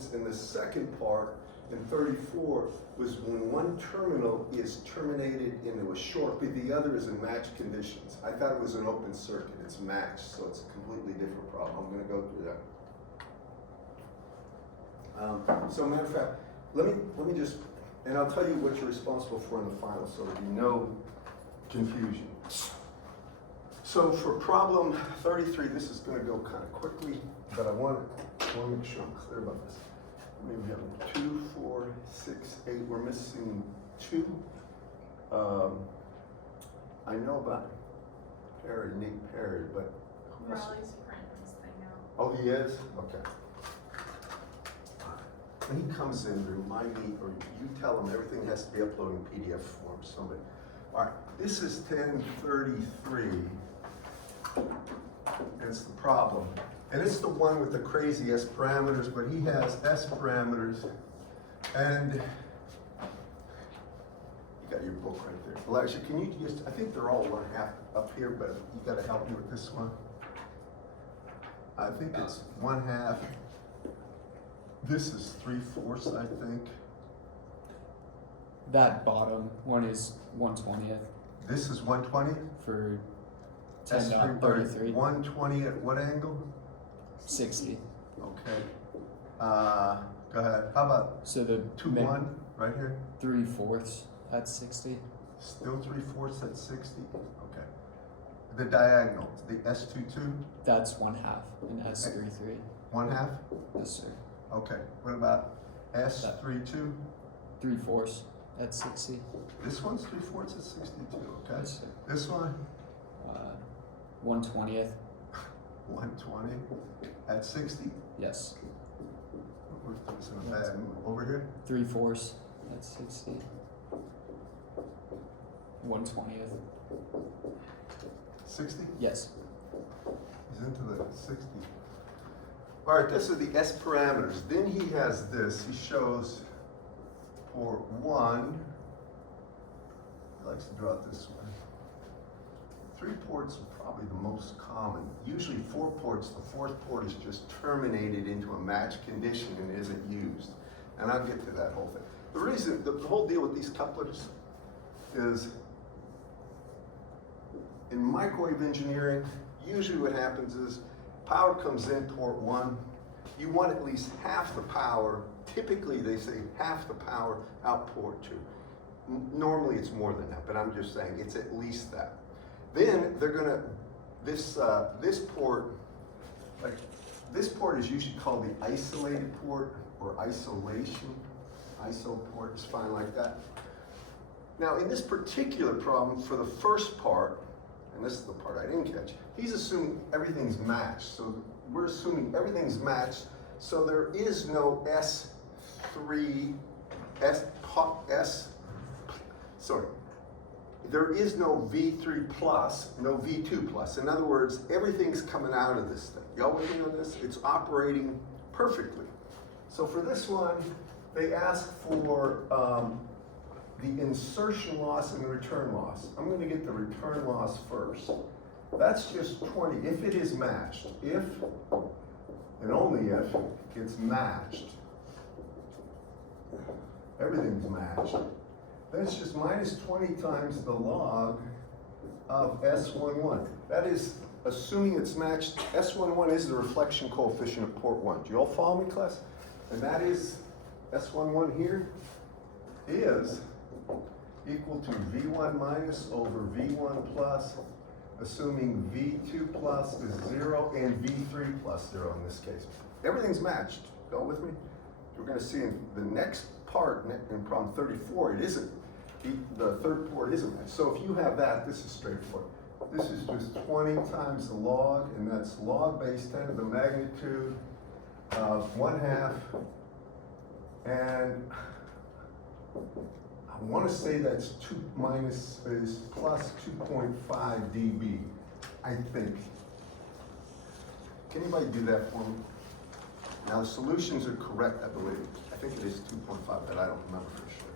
conditions, and the second part in 34 was when one terminal is terminated into a short, but the other is in matched conditions. I thought it was an open circuit. It's matched, so it's a completely different problem. I'm going to go through that. So matter of fact, let me just, and I'll tell you what you're responsible for in the final, so there'll be no confusion. So for problem 33, this is going to go kind of quickly, but I want to make sure I'm clear about this. Maybe we have 2, 4, 6, 8. We're missing 2. I know about Perry, Nick Perry, but who else? Raleigh's printing this thing out. Oh, he is? Okay. When he comes in, remind me, or you tell him everything has to be uploaded in PDF form. Somebody. All right. This is 1033. It's the problem. And it's the one with the crazy S parameters, but he has S parameters. And you got your book right there. Elijah, can you just, I think they're all 1/2 up here, but you got to help me with this one. I think it's 1/2. This is 3/4, I think. That bottom one is 1/20th This is 1/20. for S 10.33. 1/20 at what angle? 60. Okay. Go ahead. How about So the 2/1 right here? 3/4 at 60. Still 3/4 at 60. Okay. The diagonal, the S22, That's 1/2 in S33. 1/2. Yes, sir. Okay. What about S32? 3/4 at 60. This one's 3/4 at 62. Okay. Yes, sir. This one, 1/20th. 1/20 at 60. Yes. Over here. 3/4 at 60. 1/20th. 60. Yes. He's into the 60. All right, this is the S parameters. Then he has this. He shows port 1. He likes to draw it this way. 3 ports are probably the most common. Usually 4 ports, the 4th port is just terminated into a matched condition and isn't used. And I'll get to that whole thing. The reason, the whole deal with these couplers is in microwave engineering, usually what happens is power comes in port 1. You want at least half the power. Typically, they say half the power out port 2. Normally, it's more than that, but I'm just saying it's at least that. Then they're gonna this port, like this port is usually called the isolated port or isolation. ISO port is fine like that. Now, in this particular problem, for the first part, and this is the part I didn't catch, he's assuming everything's matched. So we're assuming everything's matched. So there is no there is no V3 plus, no V2 plus. In other words, everything's coming out of this thing. Y'all with me on this? It's operating perfectly. So for this one, they ask for the insertion loss and the return loss. I'm going to get the return loss first. That's just 20, if it is matched. If, and only if, it's matched. Everything's matched. Then it's just minus 20 times the log of S11. That is assuming it's matched. S11 is the reflection coefficient of port 1. Do you all follow me, class? And that is, S11 here is equal to V1 minus over V1 plus, assuming V2 plus is 0 and V3 plus 0 in this case. Everything's matched. Go with me? We're going to see in the next part in problem 34, it isn't. The third port isn't matched. So if you have that, this is straightforward. This is just 20 times the log, and that's log base 10 to the magnitude of 1/2. And I want to say that's plus 2.5 dB, I think. Can anybody do that for me? Now the solutions are correct, I believe. I think it is 2.5, but I don't remember for sure.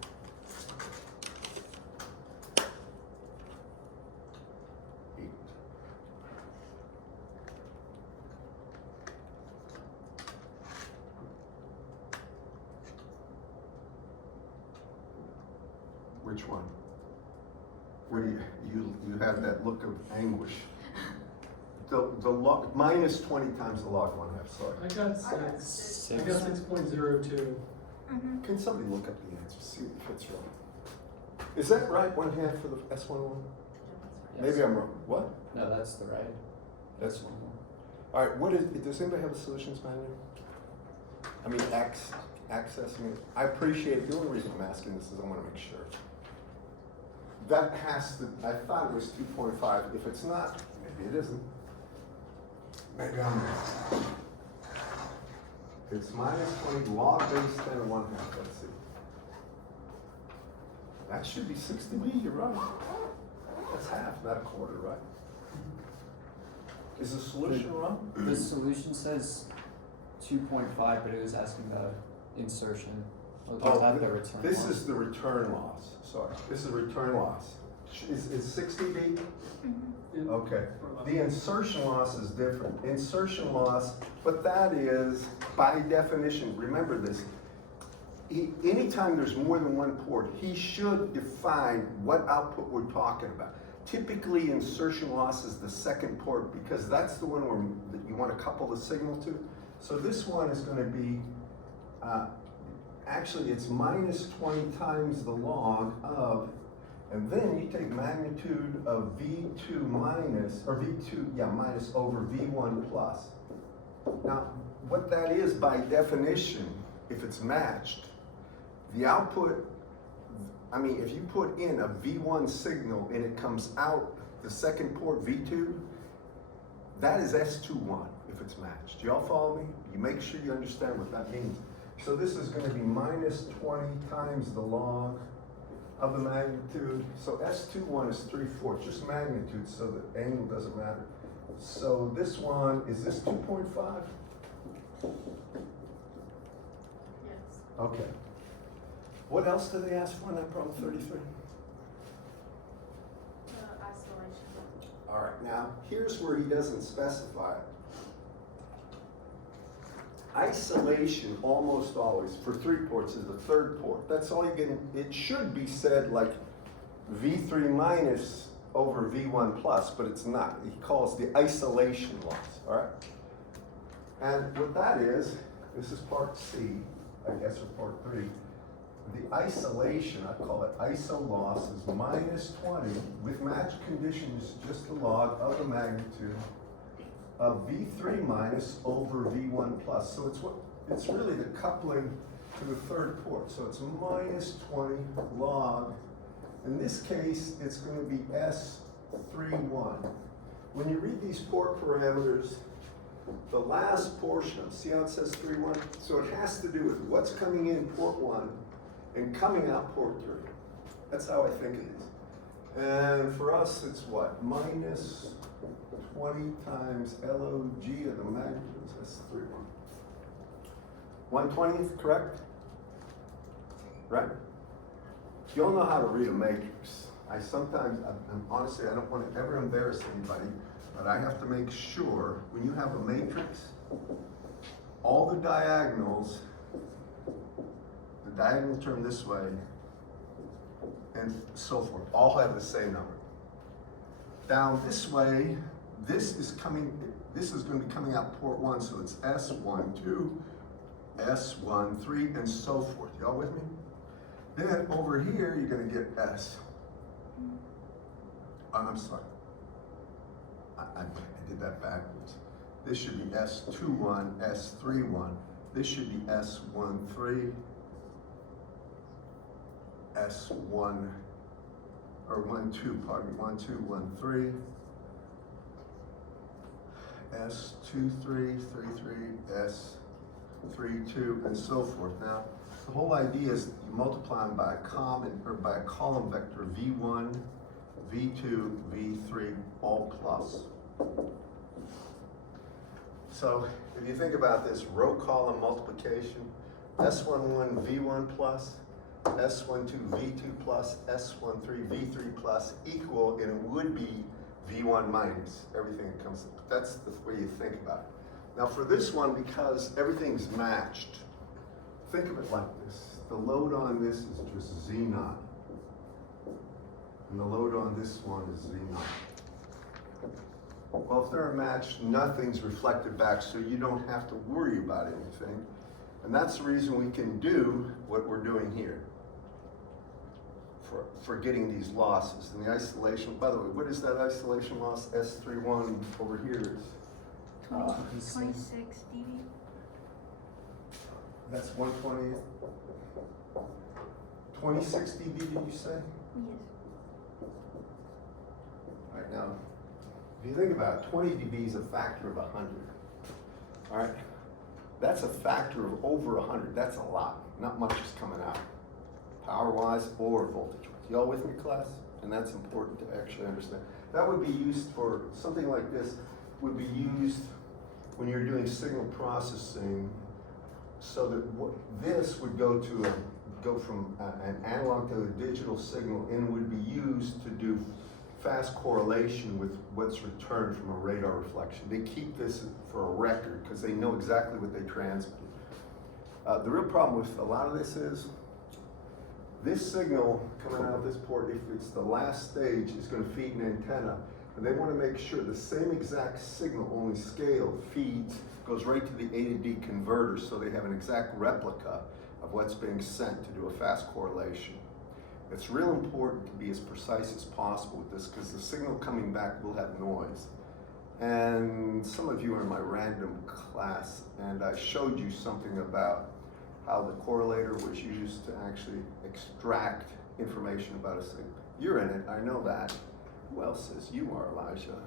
Which one? Where you have that look of anguish. The log, minus 20 times the log 1/2, sorry. I got got 6. six. I got 6.02. Can somebody look up the answer, see if it's wrong? Is that right, 1/2 for the S11? Maybe I'm wrong. What? No, that's the right. That's one. All right, does anybody have a solutions manual? I mean, accessing it. I appreciate it. The only reason I'm asking this is I want to make sure. That has to, I thought it was 2.5. If it's not, maybe it isn't. Maybe I'm wrong. It's minus 20 log base 10 and 1/2. Let's see. That should be 60B, you're right. That's half, not a quarter, right? Is the solution wrong? The solution says 2.5, but it was asking about insertion. Oh, not the return this loss. is the return loss. Sorry, this is return loss. Is 60B? Okay. The insertion loss is different. Insertion loss, but that is by definition. Remember this. Anytime there's more than one port, he should define what output we're talking about. Typically, insertion loss is the second port because that's the one that you want to couple the signal to. So this one is going to be, actually it's minus 20 times the log of, and then you take magnitude of V2 minus, or V2, yeah, minus over V1 plus. Now, what that is by definition, if it's matched, the output, I mean, if you put in a V1 signal and it comes out the second port, V2, that is S21 if it's matched. Do y'all follow me? You make sure you understand what that means. So this is going to be minus 20 times the log of the magnitude. So S21 is 3/4, just magnitude, so the angle doesn't matter. So this one, is this 2.5? Yes. Okay. What else did they ask for in that problem 33? Isolation. All right, now here's where he doesn't specify it. Isolation almost always, for 3 ports, is the third port. That's all you're getting. It should be said like V3 minus over V1 plus, but it's not. He calls the isolation loss, all right? And what that is, this is part C, I guess, or part 3. The isolation, I call it iso loss, is minus 20 with matched conditions, just the log of the magnitude of V3 minus over V1 plus. So it's really the coupling to the third port. So it's minus 20 log. In this case, it's going to be S31. When you read these port parameters, the last portion, see how it says 31? So it has to do with what's coming in port 1 and coming out port 3. That's how I think it is. And for us, it's what? Minus 20 times log of the magnitude. That's 31. 1/20th, correct? Right? You all know how to read a matrix. Honestly, I don't want to ever embarrass anybody, but I have to make sure when you have a matrix, all the diagonals, the diagonal term this way, and so forth, all have the same number. Down this way, this is going to be coming out port 1, so it's S12, S13, and so forth. Y'all with me? Then over here, you're going to get S. I'm sorry. I did that backwards. This should be S21, S31. This should be S13, S1, or 12, pardon me, 1, 2, 1, 3. S23, 33, S32, and so forth. Now, the whole idea is you multiply them by a column vector V1, V2, V3, all plus. So if you think about this row column multiplication, S11 V1 plus, S12 V2 plus, S13 V3 plus equal, and it would be V1 minus everything that comes. That's the way you think about it. Now for this one, because everything's matched, think of it like this. The load on this is just Z0. and the load on this one is Z naught. Well, if they're matched, nothing's reflected back, so you don't have to worry about anything. And that's the reason we can do what we're doing here for getting these losses. And the isolation, by the way, what is that isolation loss? S31 over here is, 26 dB. that's 120, 26 dB, did you say? Yes. All right, now, if you think about it, 20 dB is a factor of 100. All right, that's a factor of over 100. That's a lot. Not much is coming out, power-wise or voltage-wise. Y'all with me, class? And that's important to actually understand. That would be used for something like this. Would be used when you're doing signal processing, so that this would go from an analog to a digital signal, and would be used to do fast correlation with what's returned from a radar reflection. They keep this for a record because they know exactly what they transmitted. The real problem with a lot of this is, this signal coming out of this port, if it's the last stage, is going to feed an antenna. And they want to make sure the same exact signal, only scale, feeds, goes right to the A to D converter, so they have an exact replica of what's being sent to do a fast correlation. It's real important to be as precise as possible with this, because the signal coming back will have noise. And some of you are in my random class, and I showed you something about how the correlator was used to actually extract information about a signal. You're in it, I know that. Who else says you are, Elijah?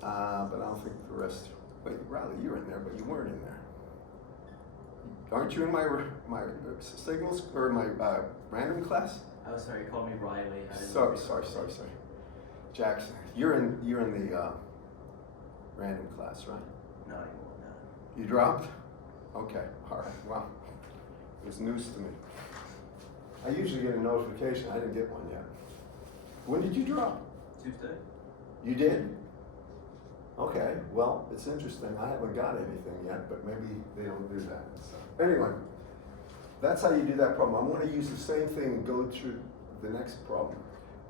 But I don't think the rest, wait, Riley, you're in there, but you weren't in there. Aren't you in my signals, or my random class? Oh, sorry, you called me Riley. I didn't Sorry. know. Jackson, you're in the random class, right? Not anymore, no. You dropped? Okay, all right, well, it was news to me. I usually get a notification, I didn't get one yet. When did you drop? Tuesday? You did? Okay, well, it's interesting, I haven't got anything yet, but maybe they don't do that. So, anyway, that's how you do that problem. I'm gonna use the same thing and go through the next problem.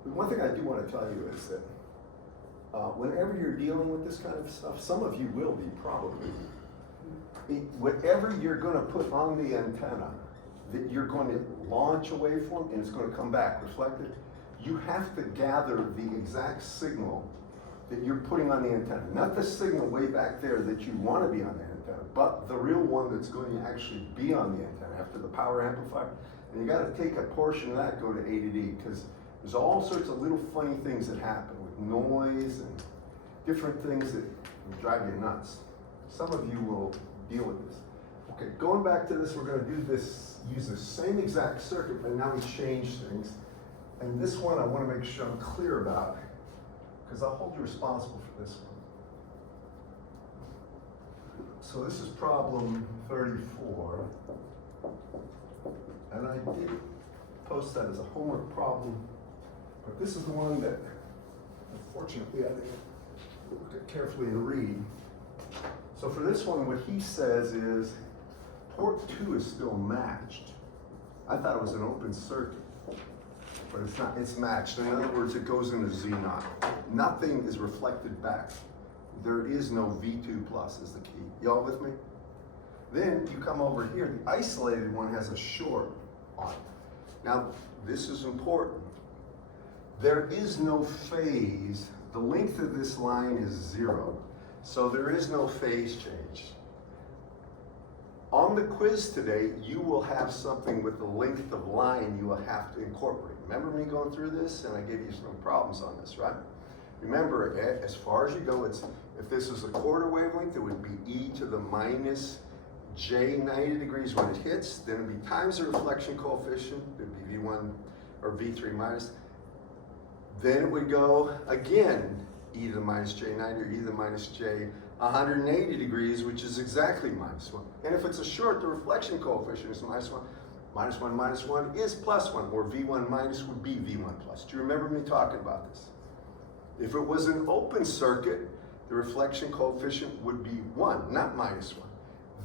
But one thing I do wanna tell you is that whenever you're dealing with this kind of stuff, some of you will be probably, whatever you're gonna put on the antenna, that you're going to launch a waveform and it's gonna come back reflected, you have to gather the exact signal that you're putting on the antenna. Not the signal way back there that you want to be on the antenna, but the real one that's going to actually be on the antenna after the power amplifier. And you got to take a portion of that, go to A to D, because there's all sorts of little funny things that happen with noise and different things that will drive you nuts. Some of you will deal with this. Okay, going back to this, we're going to do this, use the same exact circuit, but now we change things. And this one I want to make sure I'm clear about, because I'll hold you responsible for this one. So this is problem 34. And I did post that as a homework problem, but this is the one that, unfortunately, I didn't look at carefully and read. So for this one, what he says is, port 2 is still matched. I thought it was an open circuit, but it's not, it's matched. In other words, it goes into Z naught. Nothing is reflected back. There is no V2 plus is the key. Y'all with me? Then you come over here, the isolated one has a short on it. Now, this is important. There is no phase. The length of this line is 0. So there is no phase change. On the quiz today, you will have something with the length of line you will have to incorporate. Remember me going through this? And I gave you some problems on this, right? Remember, as far as you go, it's, if this is a quarter wavelength, it would be e to the minus j 90 degrees when it hits. Then it would be times the reflection coefficient. It would be V1 or V3 minus. Then it would go again, e to the minus j 90 or e to the minus j 180 degrees, which is exactly minus 1. And if it's a short, the reflection coefficient is minus 1. Minus 1 minus 1 is plus 1, or V1 minus would be V1 plus. Do you remember me talking about this? If it was an open circuit, the reflection coefficient would be 1, not minus 1.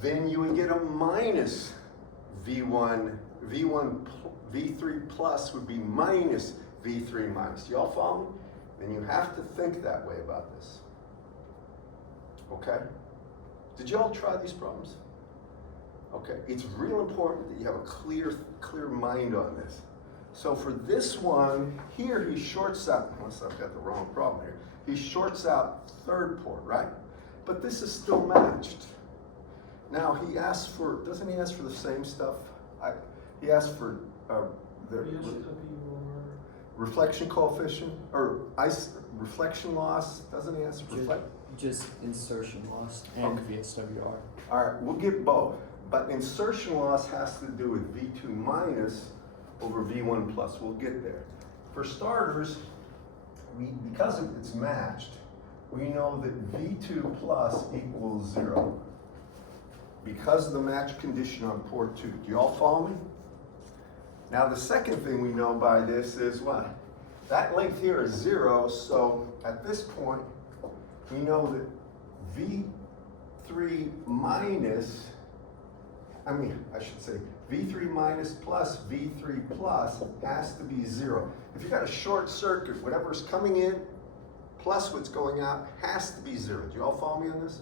Then you would get a minus V1, V3 plus would be minus V3 minus. Do y'all follow me? And you have to think that way about this. Okay? Did y'all try these problems? Okay, it's real important that you have a clear mind on this. So for this one, here he shorts out, unless I've got the wrong problem here, he shorts out third port, right? But this is still matched. Now he asks for, doesn't he ask for the same stuff? He asks for the reflection coefficient, or reflection loss, doesn't he ask for Just insertion loss and Okay. VSWR. All right, we'll get both, but insertion loss has to do with V2 minus over V1 plus. We'll get there. For starters, because it's matched, we know that V2 plus equals 0 because of the match condition on port 2. Do you all follow me? Now the second thing we know by this is what? That length here is 0, so at this point, we know that V3 minus, I should say, V3 minus plus V3 plus has to be 0. If you've got a short circuit, whatever's coming in plus what's going out has to be 0. Do you all follow me on this?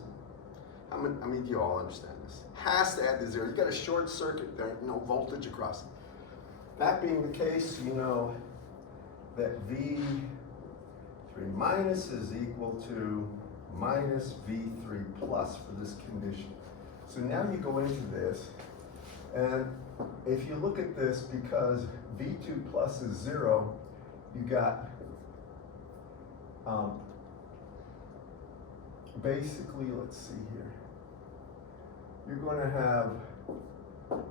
Do you all understand this? Has to add to 0. You've got a short circuit, there ain't no voltage across it. That being the case, you know that V3 minus is equal to minus V3 plus for this condition. So now you go into this, and if you look at this, because V2 plus is 0, you got basically, let's see here, you're going to have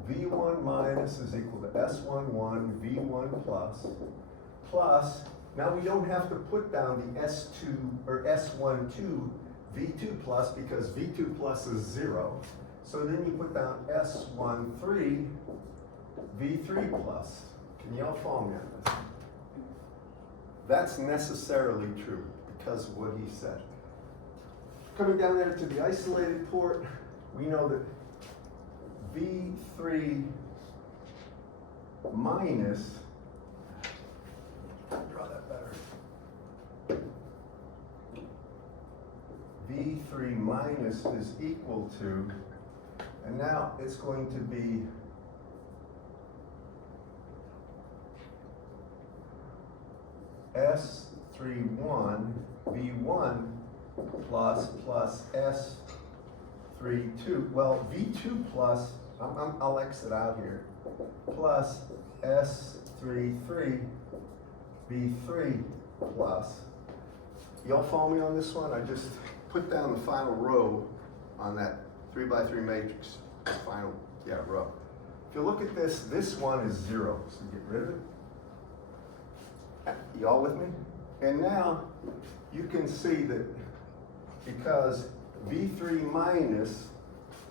V1 minus is equal to S11 V1 plus, now we don't have to put down the S2 or S12 V2 plus because V2 plus is 0. So then you put down S13 V3 plus. Can y'all follow me on this? That's necessarily true because of what he said. Coming down there to the isolated port, we know that V3 minus, draw that better. V3 minus is equal to, and now it's going to be S31 V1 plus S32. Well, V2 plus, I'll exit out here, plus S33 V3 plus. Y'all follow me on this one? I just put down the final row on that 3x3 matrix, the final, row. If you look at this, this one is 0, so get rid of it. Y'all with me? And now you can see that because V3 minus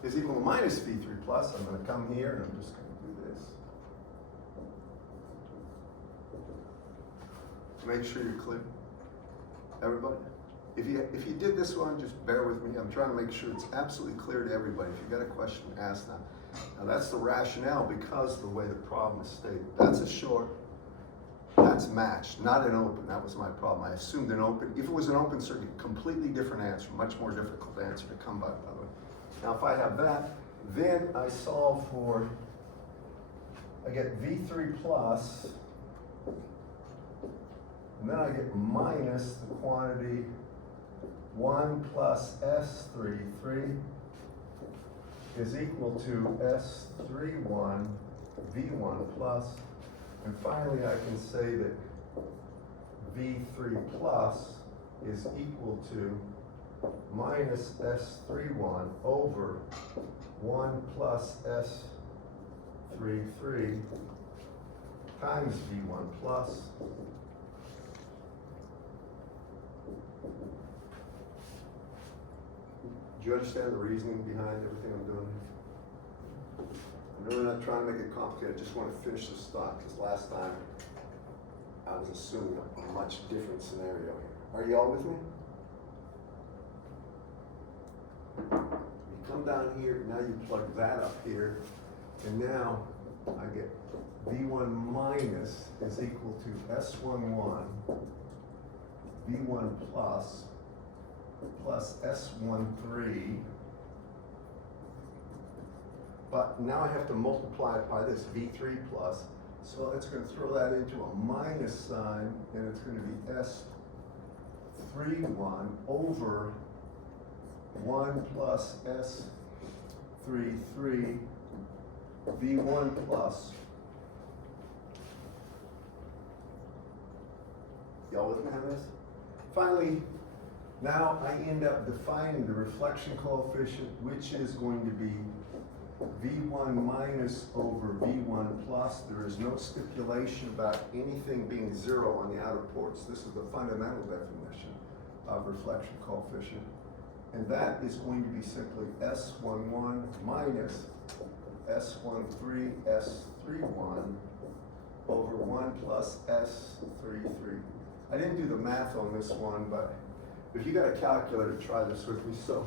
is equal to minus V3 plus, I'm going to come here and I'm just going to do this. Make sure you're clear. Everybody? If you did this one, just bear with me. I'm trying to make sure it's absolutely clear to everybody. If you've got a question, ask now. Now that's the rationale because of the way the problem is stated. That's a short. That's matched, not an open. That was my problem. I assumed an open. If it was an open circuit, completely different answer, much more difficult answer to come by the way. Now if I have that, then I solve for, I get V3 plus, and then I get minus the quantity 1 plus S33 is equal to S31 V1 plus. And finally, I can say that V3 plus is equal to minus S31 over 1 plus S33 times V1 plus. Do you understand the reasoning behind everything I'm doing? I'm really not trying to make it complicated. I just want to finish this thought because last time I was assuming a much different scenario here. Are you all with me? You come down here, now you plug that up here, and now I get V1 minus is equal to S11 V1 plus S13. But now I have to multiply it by this V3 plus. So it's going to throw that into a minus sign, and it's going to be S31 over 1 plus S33 V1 plus. Y'all with me on this? Finally, now I end up defining the reflection coefficient, which is going to be V1 minus over V1 plus. There is no stipulation about anything being zero on the outer ports. This is the fundamental definition of reflection coefficient. And that is going to be simply S11 minus S13 S31 over 1 plus S33. I didn't do the math on this one, but if you got a calculator, try this with me. So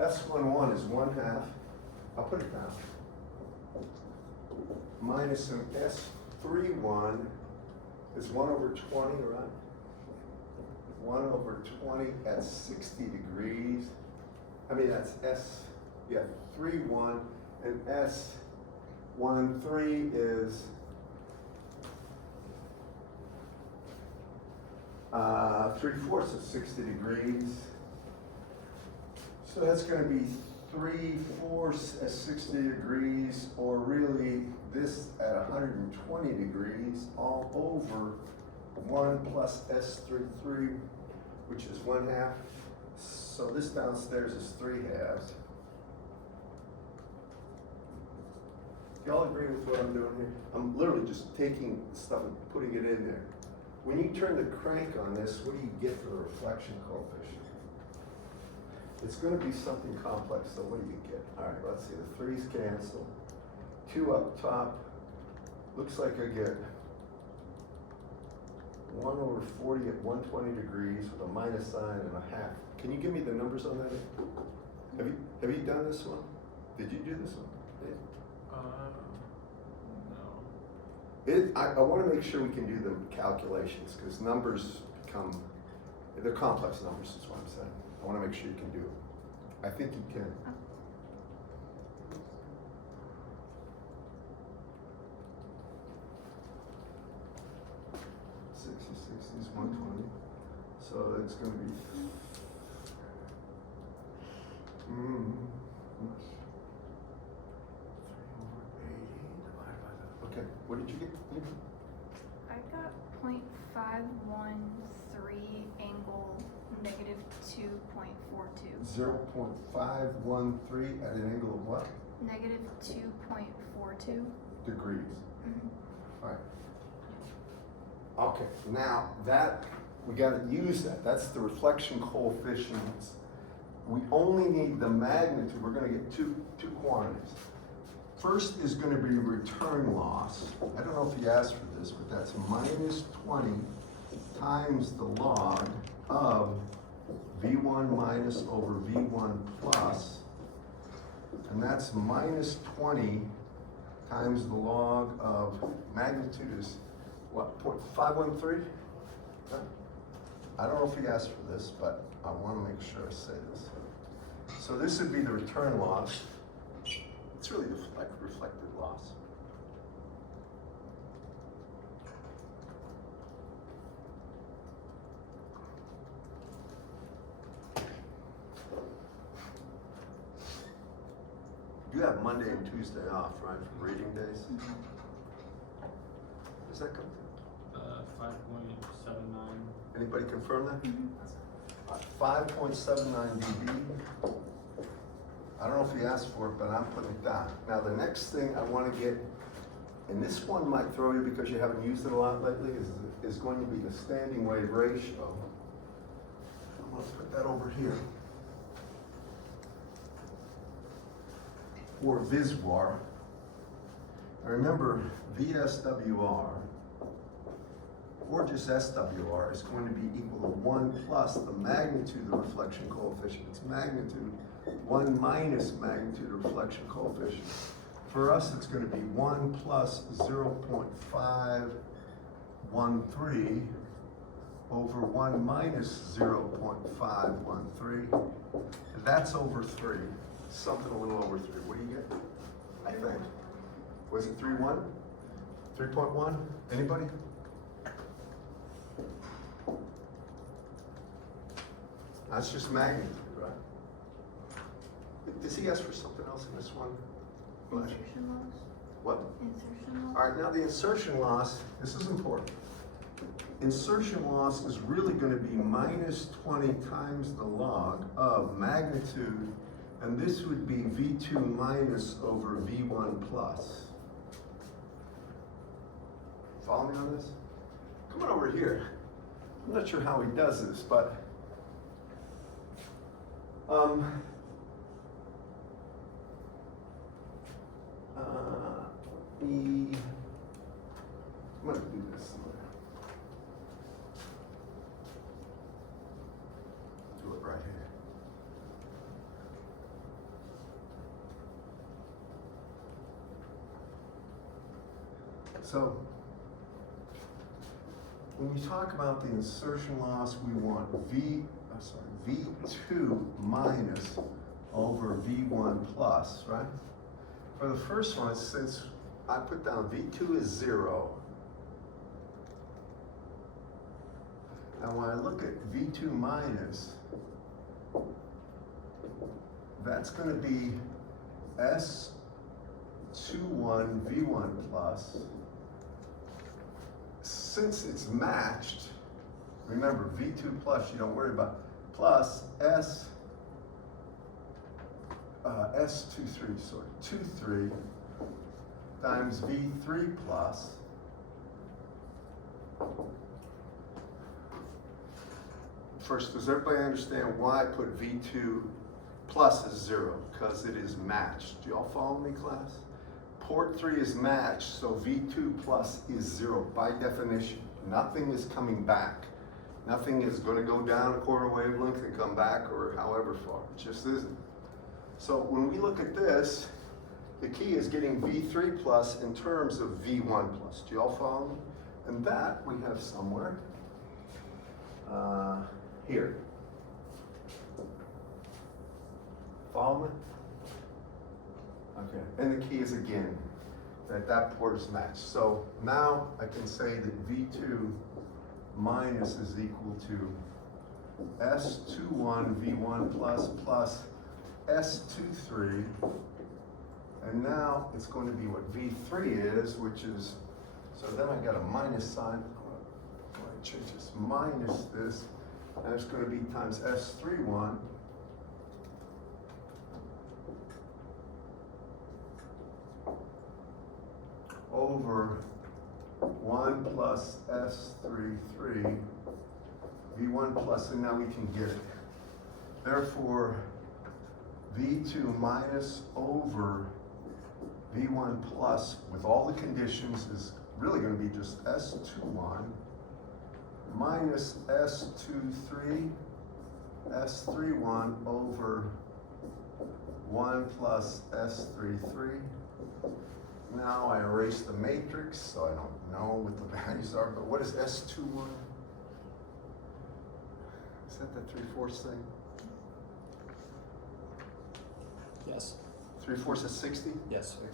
S11 is 1/2. I'll put it down. Minus an S31 is 1 over 20, right? 1 over 20 at 60 degrees. I mean, that's 3/1, and S13 is 3/4 of 60 degrees. So that's going to be 3/4 at 60 degrees, or really this at 120 degrees, all over 1 plus S33, which is 1/2. So this downstairs is 3/2. Y'all agree with what I'm doing here? I'm literally just taking stuff and putting it in there. When you turn the crank on this, what do you get for the reflection coefficient? It's going to be something complex, so what do you get? All right, let's see, the 3's cancel. 2 up top, looks like I get 1 over 40 at 120 degrees with a minus sign and a 1/2. Can you give me the numbers on that? Have you done this one? Did you do this one? Yeah. No. I want to make sure we can do the calculations, because numbers they're complex numbers is what I'm saying. I want to make sure you can do it. I think you can. 60 is 120. So it's going to be 3 over 80 divided by that. Okay, what did you get? I got 0.513 angle negative 2.42. 0.513 at an angle of what? Negative 2.42. Degrees. Mhm. All right. Okay, now that, we gotta use that. That's the reflection coefficients. We only need the magnitude. We're gonna get two quantities. First is gonna be return loss. I don't know if you asked for this, but that's minus 20 times the log of V1 minus over V1 plus, and that's minus 20 times the log of magnitude is what, 0.513? I don't know if he asked for this, but I want to make sure I say this. So this would be the return loss. It's really the reflected loss. You have Monday and Tuesday off, right, for reading days? Does that come? 5.79. Anybody confirm that? 5.79 dB. I don't know if you asked for it, but I'm putting it down. Now the next thing I want to get, and this one might throw you because you haven't used it a lot lately, is going to be the standing wave ratio. I'm going to put that over here. Or VSWR. Now remember, VSWR, or just SWR, is going to be equal to 1 plus the magnitude of the reflection coefficient. It's magnitude, 1 minus magnitude of reflection coefficient. For us, it's gonna be 1 plus 0.513 over 1 minus 0.513. That's over 3. Something a little over 3. What do you get? I think. Was it 3.1? 3.1? Anybody? That's just magnitude, right? Does he ask for something else in this one? Insertion loss? What? Insertion loss? All right, now the insertion loss, this is important. Insertion loss is really going to be minus 20 times the log of magnitude, and this would be V2 minus over V1 plus. Follow me on this? Come on over here. I'm not sure how he does this, but I'm gonna do this. Do it right here. So, when we talk about the insertion loss, we want V2 minus over V1 plus, right? For the first one, since I put down V2 is 0, and when I look at V2 minus, that's going to be S21 V1 plus. Since it's matched, remember V2 plus you don't worry about, plus S23 times V3 plus first, does everybody understand why I put V2 plus as 0? Because it is matched. Do y'all follow me, class? Port 3 is matched, so V2 plus is 0 by definition. Nothing is coming back. Nothing is going to go down a quarter wavelength and come back or however far. It just isn't. So when we look at this, the key is getting V3 plus in terms of V1 plus. Do y'all follow me? And that we have somewhere here. Follow me? Okay, and the key is again, that port is matched. So now I can say that V2 minus is equal to S21 V1 plus plus S23, and now it's going to be what V3 is, which is, so then I got a minus sign, I change this, minus this, and it's going to be times S31 over 1 plus S33 V1 plus, and now we can get it. Therefore, V2 minus over V1 plus with all the conditions is really going to be just S21 minus S23 S31 over 1 plus S33. Now I erase the matrix, so I don't know what the values are, but what is S21? Is that the 3/4 thing? Yes. 3/4 is 60? Yes, sir.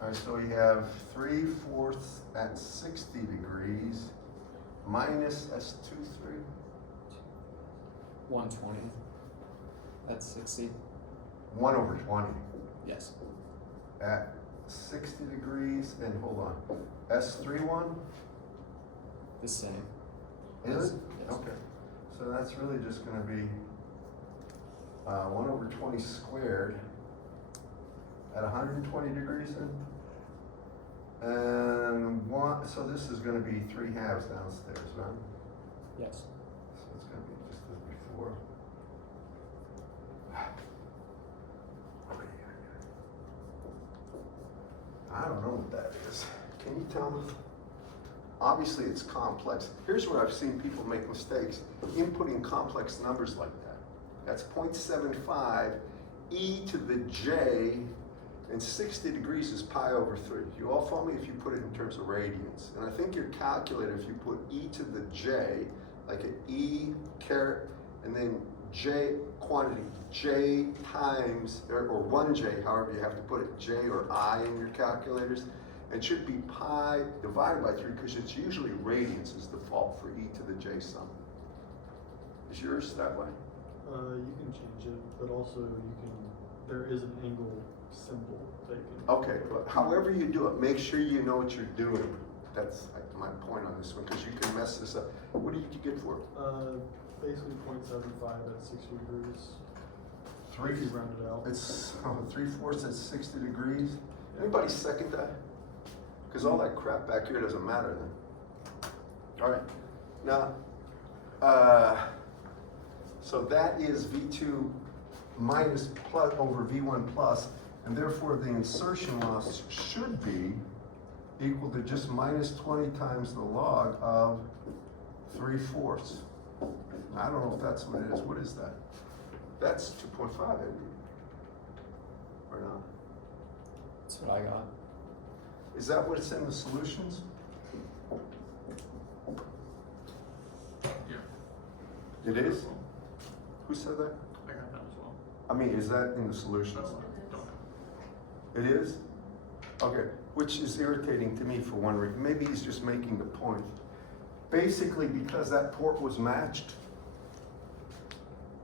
All right, so we have 3/4 at 60 degrees minus S23. 120. That's 60. 1 over 20 Yes. at 60 degrees, and hold on, S31? The same. Is it? Yes. Okay. So that's really just going to be 1 over 20 squared at 120 degrees then? And one, so this is going to be 3/2 downstairs, right? Yes. So it's going to be just as before. I don't know what that is. Can you tell me? Obviously it's complex. Here's where I've seen people make mistakes, inputting complex numbers like that. That's 0.75 e to the j And 60 degrees is pi over 3. You all follow me if you put it in terms of radians. And I think your calculator, if you put e to the j, like an e caret, and then j quantity, j times, or 1j, however you have to put it, j or I in your calculators, it should be pi divided by 3 because it's usually radians is default for e to the j sum. Is yours that way? You can change it, but also there is an angle symbol that you can. Okay, but however you do it, make sure you know what you're doing. That's my point on this one, because you can mess this up. What did you get for it? Basically 0.75 at 60 degrees. Three. If you round it out. It's 3/4 at 60 degrees. Anybody second that? Because all that crap back here doesn't matter then. All right. Now, so that is V2 minus plus over V1 plus, and therefore the insertion loss should be equal to just minus 20 times the log of 3/4. I don't know if that's what it is. What is that? That's 2.5, isn't it? Or not? That's what I got. Is that what it's in the solutions? Yeah. It is? Who said that? I got that as well. I mean, is that in the solutions? It is? Okay, which is irritating to me for one reason. Maybe he's just making the point. Basically, because that port was matched,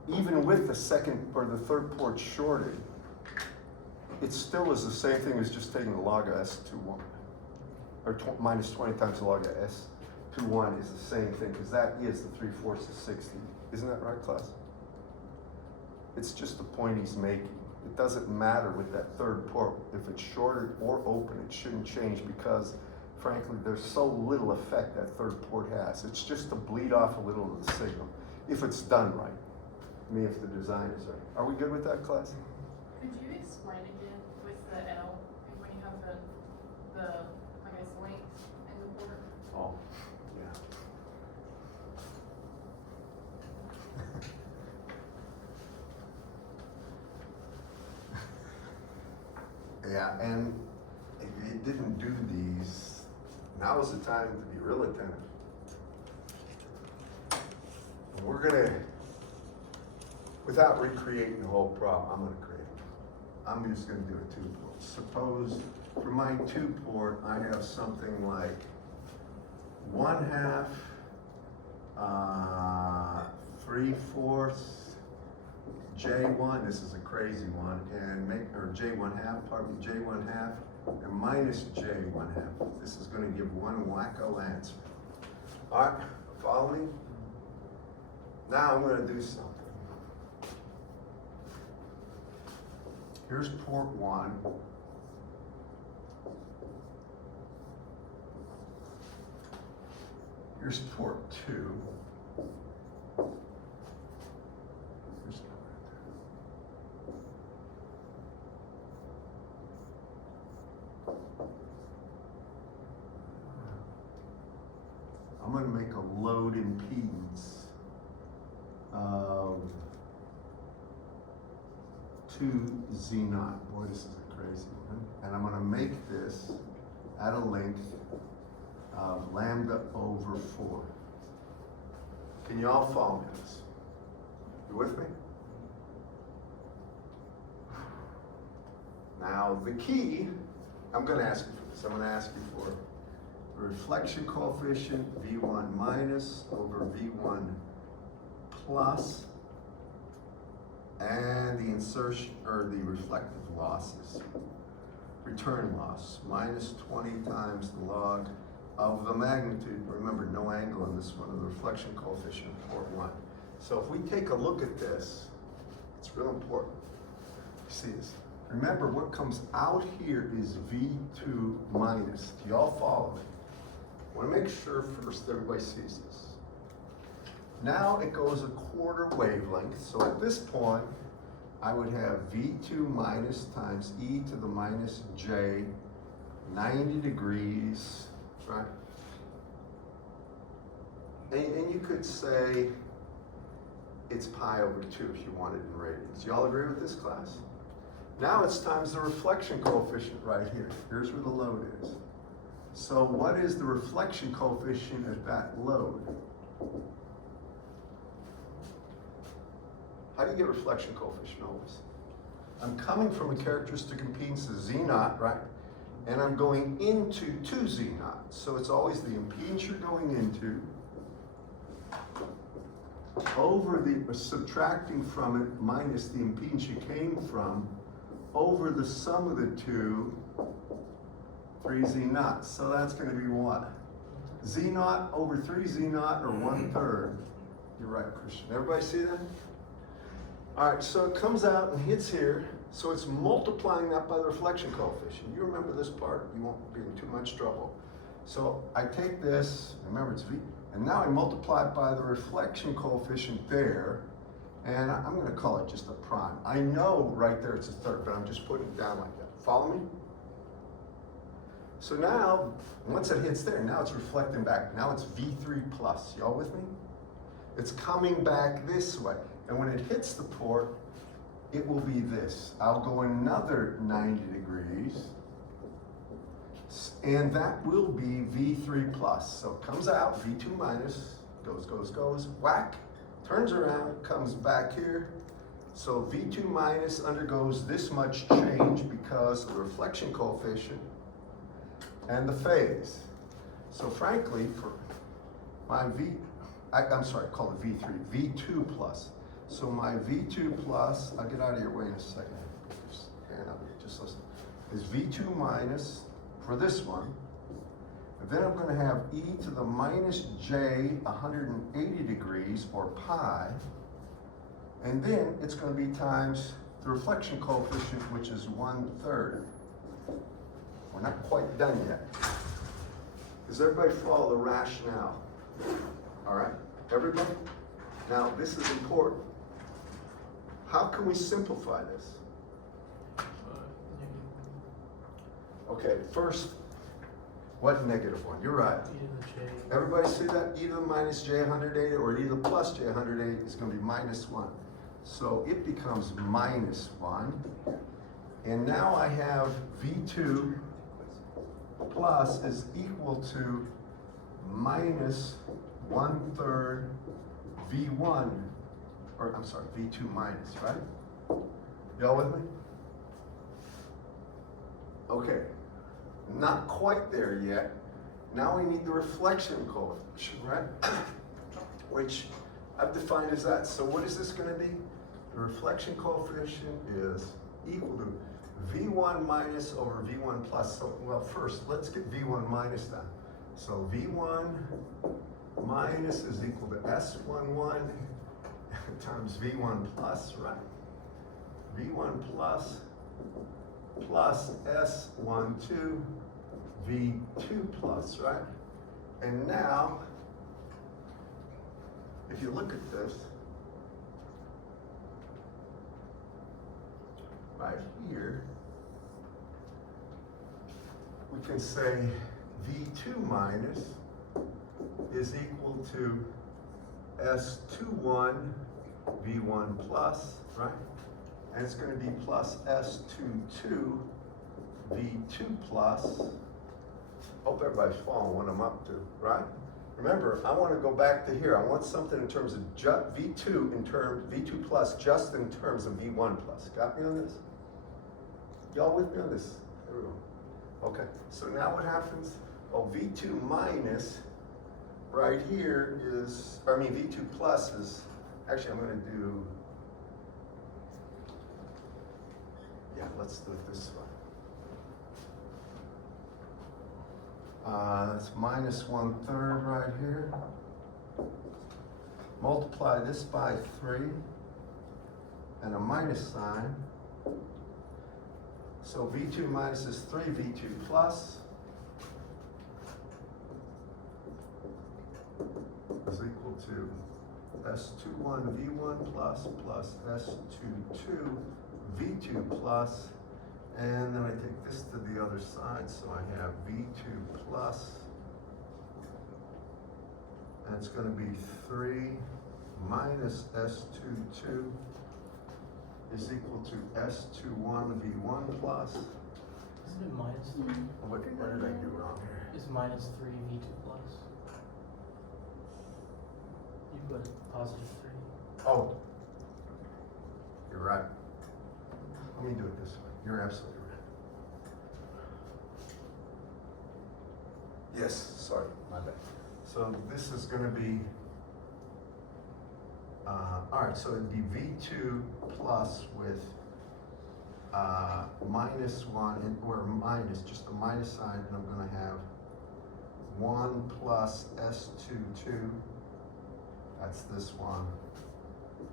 even with the second or the third port shorted, it still is the same thing as just taking the log of S21. Or minus 20 times the log of S21 is the same thing, because that is the 3/4 of 60. Isn't that right, class? It's just the point he's making. It doesn't matter with that third port. If it's shorted or open, it shouldn't change because, frankly, there's so little effect that third port has. It's just to bleed off a little of the signal, if it's done right. I mean, if the design is right. Are we good with that, class? Could you explain again with the L, and when you have the, I guess, length in the port? Oh, yeah. Yeah, and if you didn't do these, now is the time to be real attentive. We're gonna, without recreating the whole problem, I'm gonna create it. I'm just gonna do a 2-port. Suppose for my 2-port, I have something like 1/2, 3/4, J1, this is a crazy one, and or J1/2, pardon me, J1/2, and minus J1/2. This is gonna give one wacko answer. All right, follow me? Now I'm gonna do something. Here's port 1. Here's port 2. Here's I'm gonna make a load impedance of 2Z0. Boy, this is a crazy one. And I'm gonna make this at a length of lambda over 4. Can you all follow me on this? You with me? Now, the key, I'm gonna ask you for this. I'm gonna ask you for the reflection coefficient, V1 minus over V1 plus, and the insertion, or the reflective losses. Return loss, minus 20 times the log of the magnitude, remember no angle in this one, of the reflection coefficient of port 1. So if we take a look at this, it's real important. You see this? Remember what comes out here is V2 minus. Do y'all follow me? I want to make sure first everybody sees this. Now it goes a quarter wavelength, so at this point I would have V2 minus times e to the minus j, 90 degrees, right? And you could say it's pi over 2 if you wanted in radians. Y'all agree with this, class? Now it's times the reflection coefficient right here. Here's where the load is. So what is the reflection coefficient at that load? How do you get reflection coefficient always? I'm coming from a characteristic impedance of Z naught, right? And I'm going into 2Z naught. So it's always the impedance you're going into over the, subtracting from it minus the impedance you came from over the sum of the two, 3Z naught. So that's going to be what? Z naught over 3Z naught, or 1/3. You're right, Christian. Everybody see that? All right, so it comes out and hits here. So it's multiplying that by the reflection coefficient. You remember this part, you won't be in too much trouble. So I take this, remember it's V, and now I multiply it by the reflection coefficient there, and I'm going to call it just a prime. I know right there it's a third, but I'm just putting it down like that. Follow me? So now, once it hits there, now it's reflecting back. Now it's V3 plus. Y'all with me? It's coming back this way. And when it hits the port, it will be this. I'll go another 90 degrees, and that will be V3 plus. So it comes out, V2 minus, goes, whack, turns around, comes back here. So V2 minus undergoes this much change because of the reflection coefficient and the phase. So frankly, for my I'm sorry, call it V3, V2 plus. So my V2 plus, I'll get out of your way in a second. Just listen. Is V2 minus for this one. And then I'm going to have e to the minus j 180 degrees, or pi. And then it's going to be times the reflection coefficient, which is 1/3. We're not quite done yet. Does everybody follow the rationale? All right, everybody? Now, this is important. How can we simplify this? Okay, first, what negative one? You're right. Everybody see that? E to the minus j 180 or e to the plus j 180 is going to be -1. So it becomes -1. And now I have V2 plus is equal to -1/3 V1, or I'm sorry, V2 minus, right? Y'all with me? Okay, not quite there yet. Now we need the reflection coefficient, right? Which I've defined as that. So what is this going to be? The reflection coefficient is equal to V1 minus over V1 plus. So, well, first, let's get V1 minus done. So V1 minus is equal to S11 times V1 plus, right? V1 plus S12 V2 plus, right? And now, if you look at this, right here, we can say V2 minus is equal to S21 V1 plus, right? And it's going to be plus S22 V2 plus. Hope everybody's following what I'm up to, right? Remember, I want to go back to here. I want something in terms of V2 plus just in terms of V1 plus. Got me on this? Y'all with me on this? Everyone. Okay, so now what happens? Oh, V2 minus right here is, I mean V2 plus is, actually I'm going to do, yeah, let's do it this way. That's -1/3 right here. Multiply this by 3 and a minus sign. So V2 minus is 3 V2 plus is equal to S21 V1 plus S22 V2 plus. And then I take this to the other side, so I have V2 plus, and it's going to be 3 minus S22 is equal to S21 V1 plus, Isn't it minus 3? what did I do wrong here? Is minus 3 V2 plus? You put positive 3. Oh, you're right. Let me do it this way. You're absolutely right. Yes, sorry, my bad. So this is going to be, all right, so it'd be V2 plus with minus 1, or minus, just a minus sign, and I'm going to have 1 plus S22, that's this one,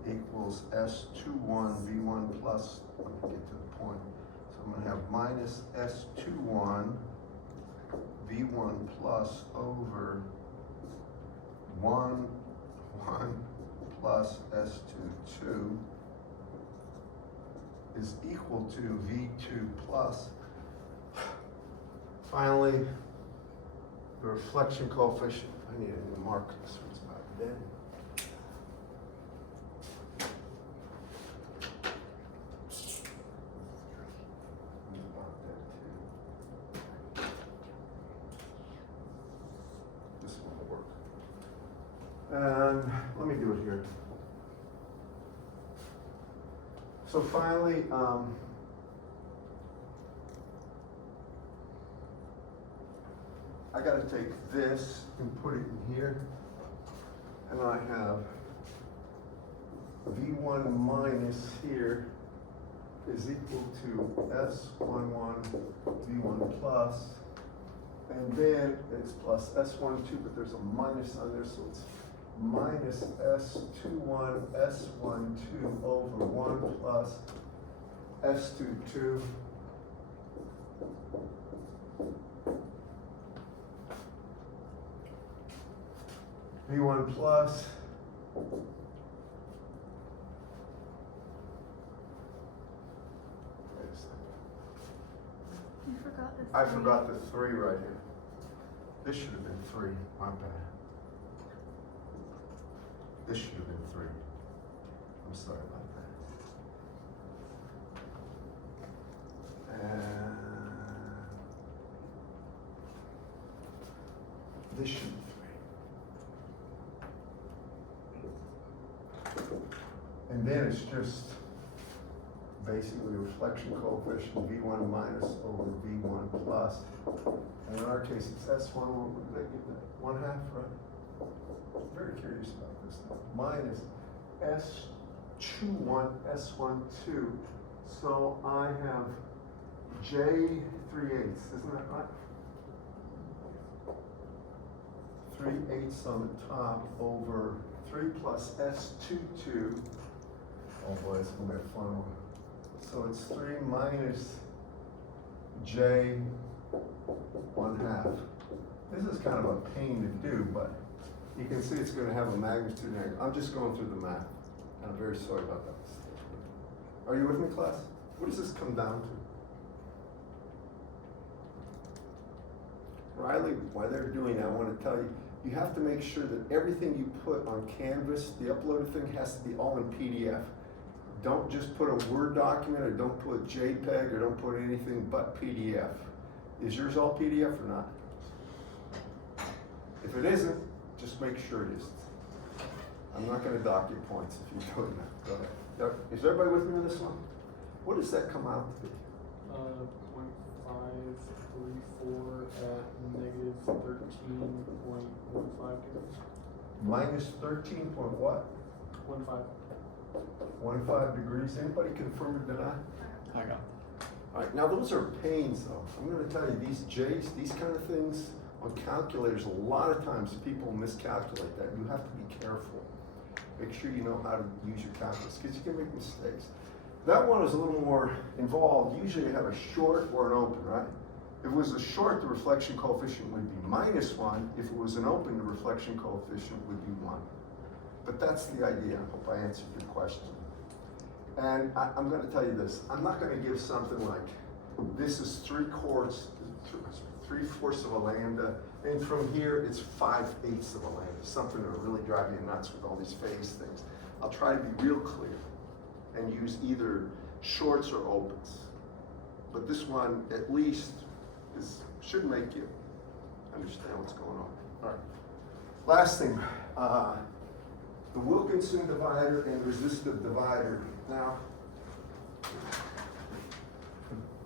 equals S21 V1 plus, let me get to the point. So I'm gonna have minus S21 V1 plus over 1 plus S22 is equal to V2 plus. Finally, the reflection coefficient. I need a new marker, this one's about dead. This one will work. And let me do it here. So finally, I gotta take this and put it in here. And I have V1 minus here is equal to S11 V1 plus, and then it's plus S12, but there's a minus on there, so it's minus S21 S12 over 1 plus S22. V1 plus You forgot this. I forgot the 3 right here. This should have been 3, my bad. This should have been 3. I'm sorry about that. And this should be 3. And then it's just basically reflection coefficient V1 minus over V1 plus. And in our case, it's S1, what did I give that? 1/2, right? I'm very curious about this now. Minus S21, S12. So I have J 3/8, isn't that right? 3/8 on the top over 3 plus S22. Oh boy, it's gonna be a fun one. So it's 3 minus J 1/2. This is kind of a pain to do, but you can see it's going to have a magnitude angle. I'm just going through the math, and I'm very sorry about that. Are you with me, class? What does this come down to? Riley, while they're doing that, I want to tell you, you have to make sure that everything you put on Canvas, the uploaded thing, has to be all in PDF. Don't just put a Word document, or don't put JPEG, or don't put anything but PDF. Is yours all PDF or not? If it isn't, just make sure it is. I'm not going to dock your points if you're doing that. Go ahead. Is everybody with me on this one? What does that come out to be? 0.534 at negative 13.15 degrees. Minus 13 point what? 1.5. 15 degrees. Anybody confirm or deny? I got All right, now those are pains though. I'm going to tell you, these J's, these kind of things on calculators, a lot of times people miscalculate that. You have to be careful. Make sure you know how to use your calculus, because you can make mistakes. That one is a little more involved. Usually you have a short or an open, right? If it was a short, the reflection coefficient would be -1. If it was an open, the reflection coefficient would be 1. But that's the idea. I hope I answered your question. And I'm going to tell you this. I'm not going to give something like, this is 3/4 of a lambda, and from here it's 5/8 of a lambda. Something that will really drive you nuts with all these phase things. I'll try to be real clear. and use either shorts or opens. But this one, at least, should make you understand what's going on. All right. Last thing, the Wilkinson divider and resistive divider. Now,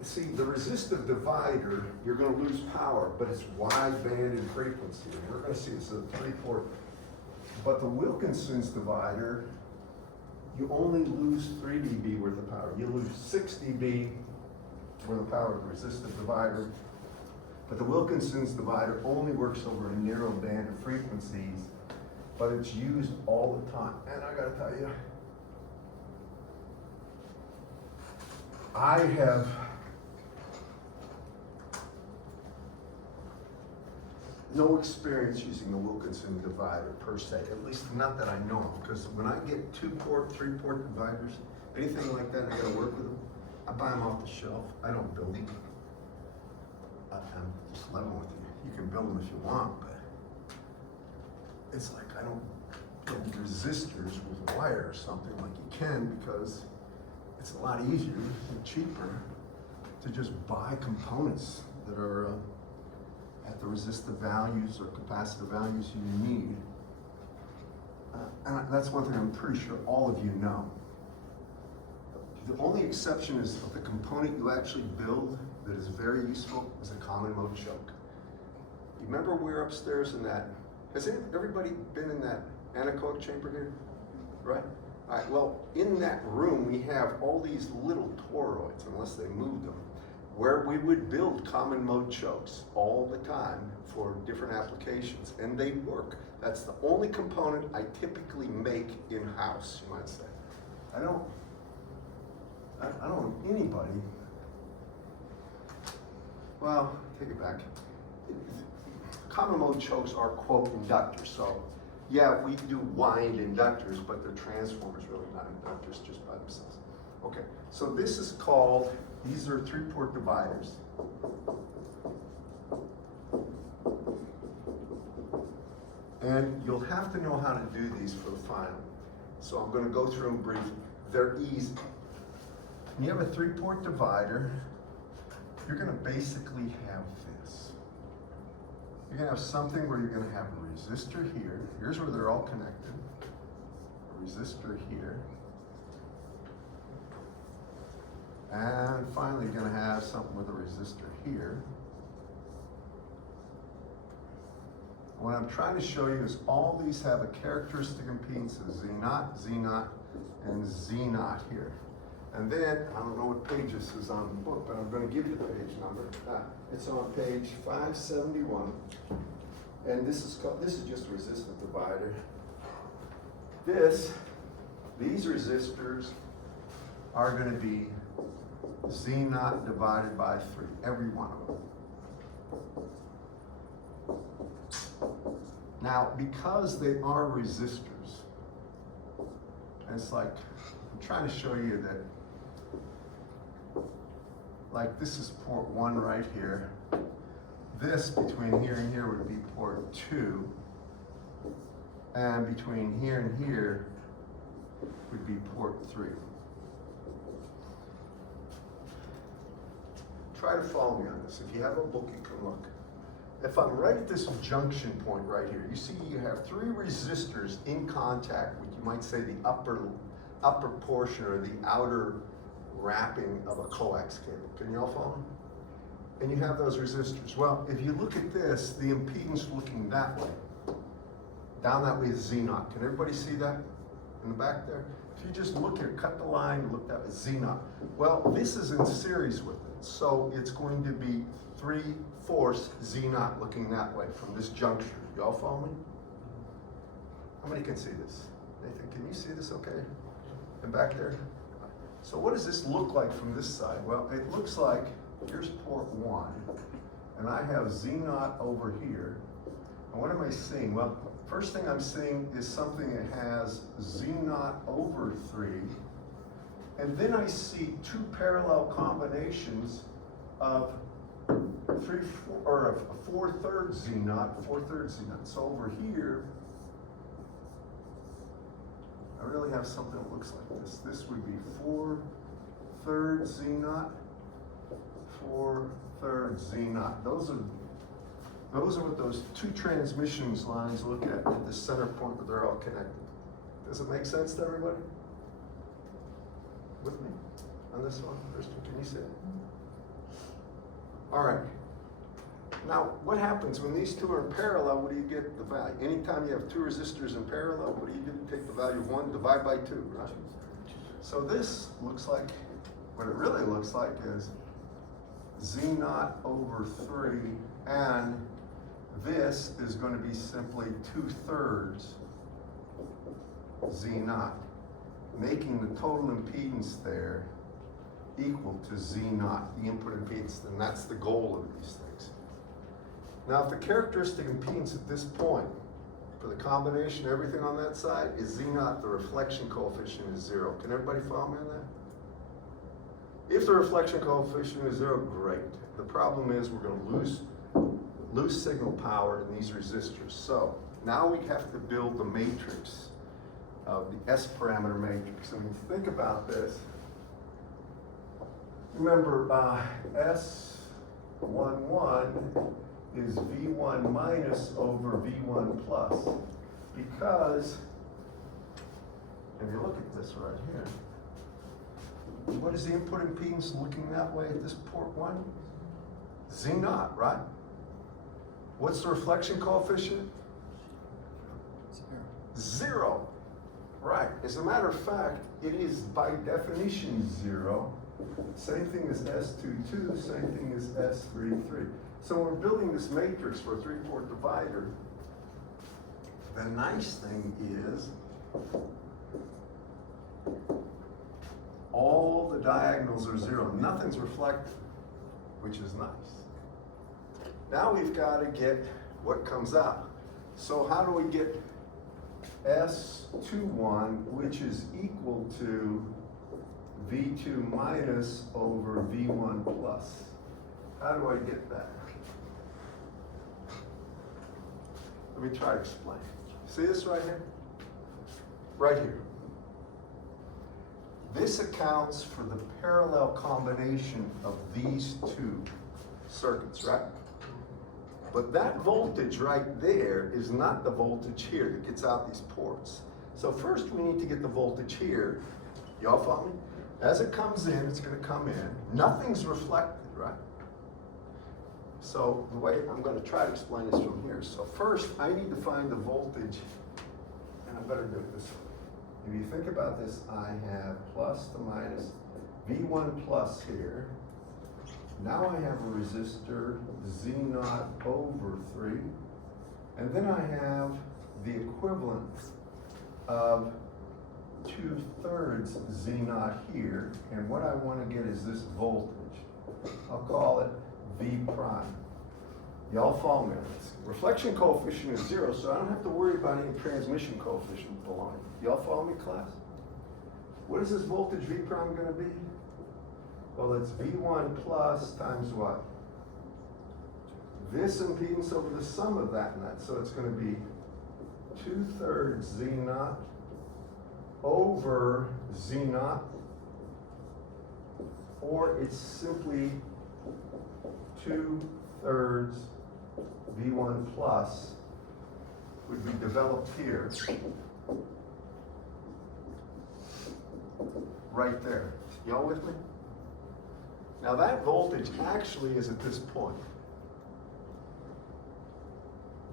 see, the resistive divider, you're going to lose power, but it's wide band in frequency. And we're going to see this at 3/4. But the Wilkinson's divider, you only lose 3 dB worth of power. You lose 6 dB worth of power of the resistive divider. But the Wilkinson's divider only works over a narrow band of frequencies, but it's used all the time. And I gotta tell you, I have no experience using the Wilkinson divider per se, at least not that I know of, because when I get 2-port, 3-port dividers, anything like that, I gotta work with them, I buy them off the shelf, I don't build them. I'm just level with you. You can build them if you want, but it's like I don't build resistors with wire or something like you can, because it's a lot easier and cheaper to just buy components that are at the resistive values or capacitive values you need. And that's one thing I'm pretty sure all of you know. The only exception is of the component you actually build that is very useful is a common mode choke. You remember we were upstairs in that, has everybody been in that anechoic chamber here? Right? All right, well, in that room we have all these little toroids, unless they moved them, where we would build common mode chokes all the time for different applications, and they work. That's the only component I typically make in-house, you might say. I don't know anybody. Well, take it back. Common mode chokes are, quote, inductors. So, yeah, we do wind inductors, but they're transformers, really not inductors just by themselves. Okay, so this is called, these are 3-port dividers. And you'll have to know how to do these for the final. So I'm going to go through them briefly. They're easy. When you have a 3-port divider, you're going to basically have this. You're going to have something where you're going to have a resistor here. Here's where they're all connected. A resistor here. And finally, you're going to have something with a resistor here. What I'm trying to show you is all these have a characteristic impedance of Z0, Z0, and Z0 here. And then, I don't know what page this is on the book, but I'm going to give you the page number. It's on page 571. And this is just a resistive divider. These resistors are going to be Z0 divided by 3, every one of them. Now, because they are resistors, and it's like, I'm trying to show you that, like this is port 1 right here. This between here and here would be port 2. And between here and here would be port 3. Try to follow me on this. If you have a book, you can look. If I'm right at this junction point right here, you see you have 3 resistors in contact with, you might say, the upper portion or the outer wrapping of a coax cable. Can you all follow me? And you have those resistors. Well, if you look at this, the impedance looking that way, down that way is Z0. Can everybody see that in the back there? If you just look here, cut the line, look that way, Z0. Well, this is in series with it. So it's going to be 3/4 Z0 looking that way from this juncture. You all follow me? How many can see this? Nathan, can you see this okay? And back there? So what does this look like from this side? Well, it looks like, here's port 1, and I have Z0 over here. And what am I seeing? Well, first thing I'm seeing is something that has Z0 over 3, and then I see 2 parallel combinations of 4/3 Z0, 4/3 Z0. So over here, I really have something that looks like this. This would be 4/3 Z naught, 4/3 Z naught. Those are what those two transmissions lines look at the center point where they're all connected. Does it make sense to everybody? With me on this one? Kristen, can you see it? All right. Now, what happens when these two are in parallel? What do you get the value? Anytime you have two resistors in parallel, what do you do? Take the value of 1, divide by 2, right? So this looks like, what it really looks like is Z naught over 3, and this is going to be simply 2/3 Z naught, making the total impedance there equal to Z naught, the input impedance, and that's the goal of these things. Now, if the characteristic impedance at this point, for the combination of everything on that side, is Z naught, the reflection coefficient is 0. Can everybody follow me on that? If the reflection coefficient is 0, great. The problem is we're going to lose signal power in these resistors. So now we have to build the matrix of the S parameter matrix. And when you think about this, remember S11 is V1 minus over V1 plus, because if you look at this right here, what is the input impedance looking that way at this port 1? Z naught, right? What's the reflection coefficient? 0. Right. As a matter of fact, it is by definition 0. Same thing as S22, same thing as S33. So when we're building this matrix for a 3/4 divider, the nice thing is all the diagonals are 0. Nothing's reflected, which is nice. Now we've got to get what comes out. So how do we get S21, which is equal to V2 minus over V1 plus? How do I get that? Let me try to explain. See this right here? Right here. This accounts for the parallel combination of these two circuits, right? But that voltage right there is not the voltage here that gets out these ports. So first we need to get the voltage here. Y'all follow me? As it comes in, it's going to come in. Nothing's reflected, right? So the way I'm going to try to explain this from here. So first I need to find the voltage, and I better do it this way. If you think about this, I have plus to minus V1 plus here. Now I have a resistor Z naught over 3, and then I have the equivalent of 2/3 Z naught here, and what I want to get is this voltage. I'll call it V prime. Y'all follow me on this? Reflection coefficient is 0, so I don't have to worry about any transmission coefficient belonging. Y'all follow me, class? What is this voltage V prime going to be? Well, it's V1 plus times what? This impedance over the sum of that and that. So it's going to be 2/3 Z naught over Z naught, or it's simply 2/3 V1 plus would be developed here, right there. Y'all with me? Now that voltage actually is at this point.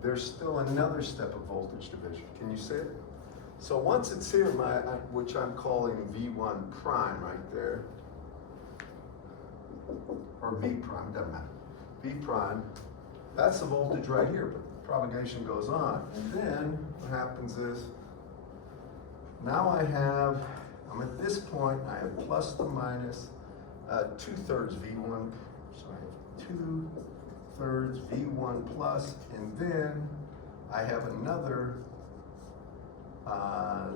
There's still another step of voltage division. Can you see it? So once it's here, which I'm calling V1 prime right there, or V prime, doesn't matter. V prime, that's the voltage right here, but the propagation goes on. And then what happens is, now I'm at this point, I have plus to minus 2/3 V1, so I have 2/3 V1 plus, and then I have another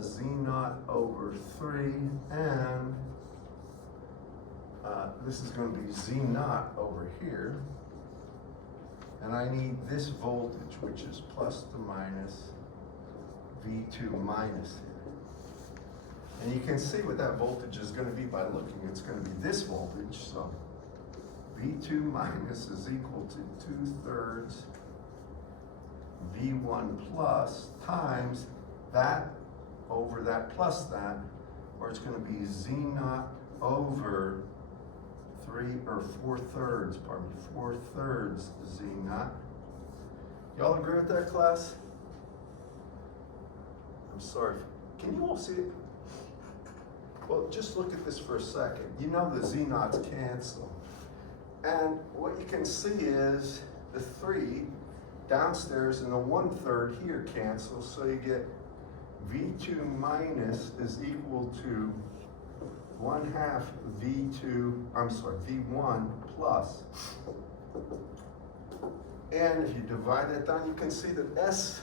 Z naught over 3, and this is going to be Z naught over here, and I need this voltage, which is plus to minus V2 minus here. And you can see what that voltage is gonna be by looking. It's gonna be this voltage, so V2 minus is equal to 2/3 V1 plus times that over that plus that, or it's gonna be Z0 over 4/3 Z0. Y'all agree with that, class? I'm sorry. Can you all see it? Well, just look at this for a second. You know the Z0s cancel. And what you can see is the 3 downstairs and the 1/3 here cancel, so you get V2 minus is equal to 1/2 V1 plus. And if you divide that down, you can see that S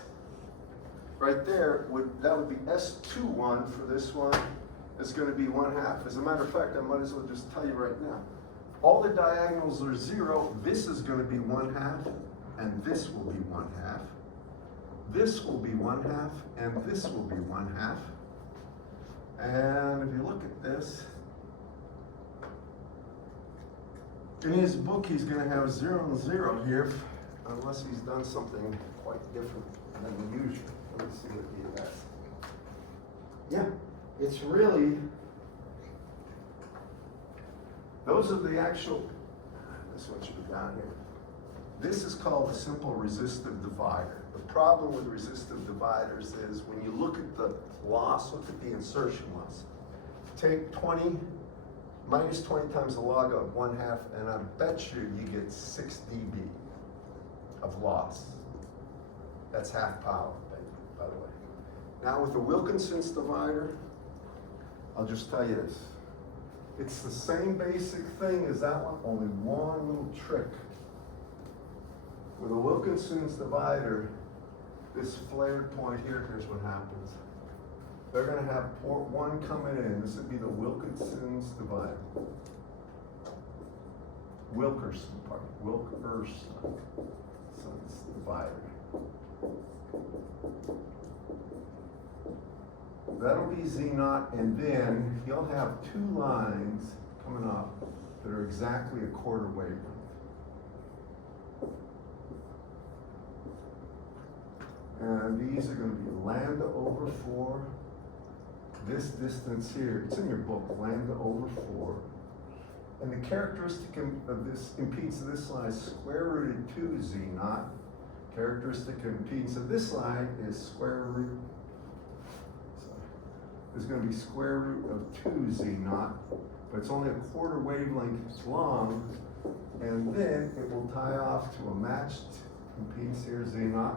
right there that would be S21 for this one. It's going to be 1/2. As a matter of fact, I might as well just tell you right now. All the diagonals are 0. This is going to be 1/2, and this will be 1/2. This will be 1/2, and this will be 1/2. And if you look at this, in his book, he's going to have 0 and 0 here, unless he's done something quite different than usual. Let me see what he has. Yeah, it's really, those are the actual, this is what you've got here. This is called a simple resistive divider. The problem with resistive dividers is when you look at the loss, look at the insertion loss. Take 20, minus 20 times the log of 1/2, and I bet you get 6 dB of loss. That's half power, by the way. Now with the Wilkinson's divider, I'll just tell you this. It's the same basic thing as that one, only one little trick. With a Wilkinson's divider, this flared point here, here's what happens. They're gonna have port 1 coming in. This would be the Wilkinson's divider. Wilkerson's divider. That'll be Z0, and then you'll have 2 lines coming up that are exactly a quarter wavelength. And these are going to be lambda over 4. This distance here, it's in your book, lambda over 4. And the characteristic of this impedance of this line is square rooted 2 Z0. Characteristic impedance of this line is square root, is going to be square root of 2 Z0, but it's only a quarter wavelength long, and then it will tie off to a matched impedance here, Z0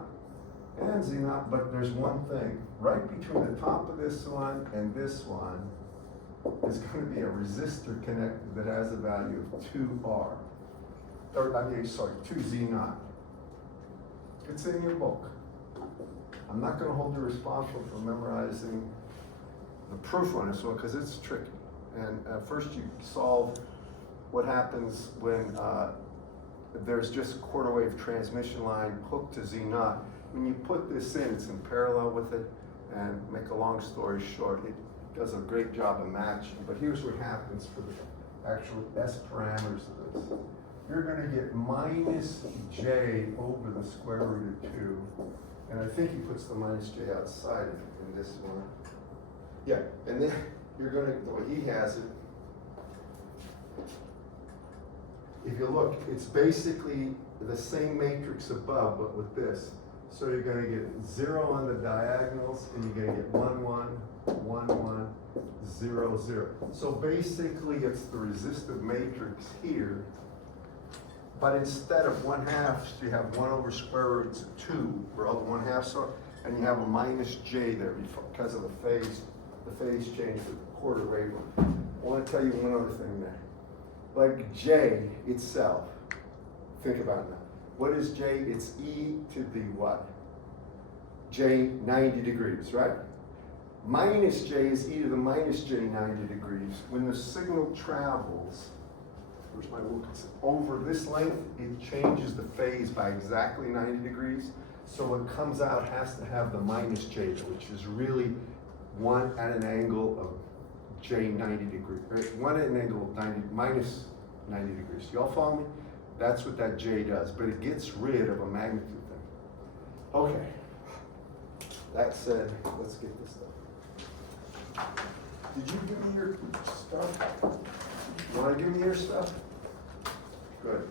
and Z0, but there's one thing. Right between the top of this one and this one is going to be a resistor connected that has a value of 2R. Or, 2Z0. It's in your book. I'm not going to hold you responsible for memorizing the proof on this one because it's tricky. And first you solve what happens when there's just a quarter wave transmission line hooked to Z0. When you put this in, it's in parallel with it, and make a long story short, it does a great job of matching. But here's what happens for the actual S parameters of this. You're going to get minus J over the square root of 2. And I think he puts the minus J outside of it in this one. Yeah, and then you're going to, the way he has it, if you look, it's basically the same matrix above, but with this. So you're going to get 0 on the diagonals, and you're going to get 1, 1, 1, 1, 0, 0. So basically, it's the resistive matrix here, but instead of 1/2, you have 1 over square root of 2, where all the 1/2s are, and you have a minus J there because of the phase change with quarter wavelength. I want to tell you one other thing there. Like J itself, think about it now. What is J? It's E to the what? J 90 degrees, right? Minus J is E to the minus J 90 degrees. When the signal travels, where's my Wilkinson? Over this length, it changes the phase by exactly 90 degrees. So what comes out has to have the minus J, which is really 1 at an angle of J 90 degrees, right? One at an angle 90, minus 90 degrees. Y'all follow me? That's what that J does, but it gets rid of a magnitude thing. Okay. That said, let's get this done. Did you give me your stuff? You wanna give me your stuff? Good.